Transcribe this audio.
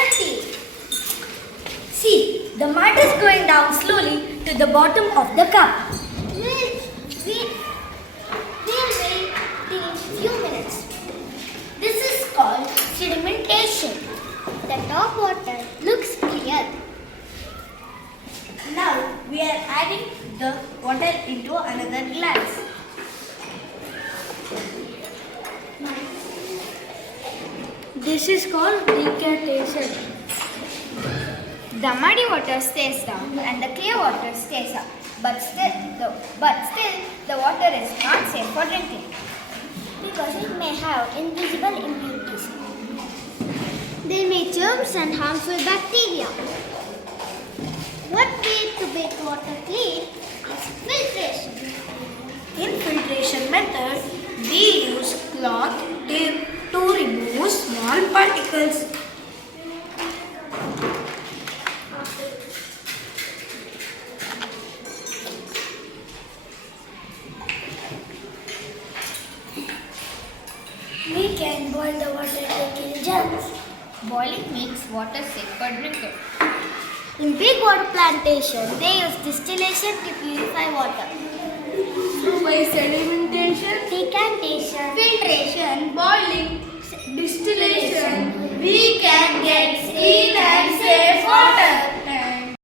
dirty. See, the mud is going down slowly to the bottom of the cup. We'll wait in few minutes. This is called sedimentation. The top water looks clear. Now we are adding the water into another glass. This is called decantation. The muddy water stays down and the clear water stays up. But still the water is not safe for drinking because it may have invisible impurities. They may germs and harmful bacteria. One way to make water clean is filtration. In filtration method, we use cloth tape to remove small particles. We can boil the water to kill germs. Boiling makes water safe for drinking. In big water plantation, they use distillation to purify water. By sedimentation